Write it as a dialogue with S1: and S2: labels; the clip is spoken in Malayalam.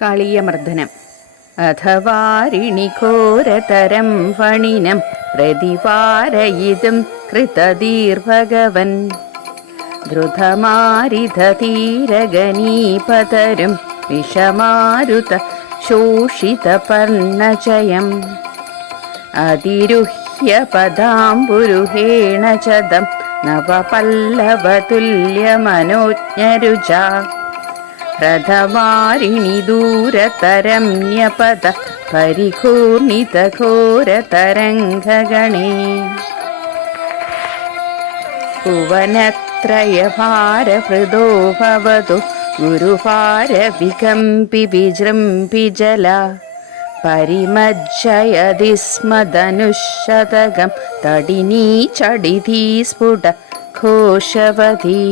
S1: കാളീയമർദ്ദനം. അഥവാരിണിഘോരതരം ഫണിനം പ്രതിവാരയിതും കൃതദീർഭഗവൻ. ദ്രുതമാരിധീരഗണീപതരും വിഷമാരുത ശോഷിതപർണചയം അതിരുഹ്യ പദാംബുരുഹേണ ചതം നവപല്ലവതുല്യമനോജ്ഞരുച. रथवारिणि दूरतरं न्यपद परिघोमितघोरतरङ्गगणे कुवनत्रयभारहृदो भवतु गुरुभारविकम्पि गुरुभारभिगम्पि विजृम्पिजला परिमज्जयति धनुःशतकं तडिनी चडिती स्फुट घोषवती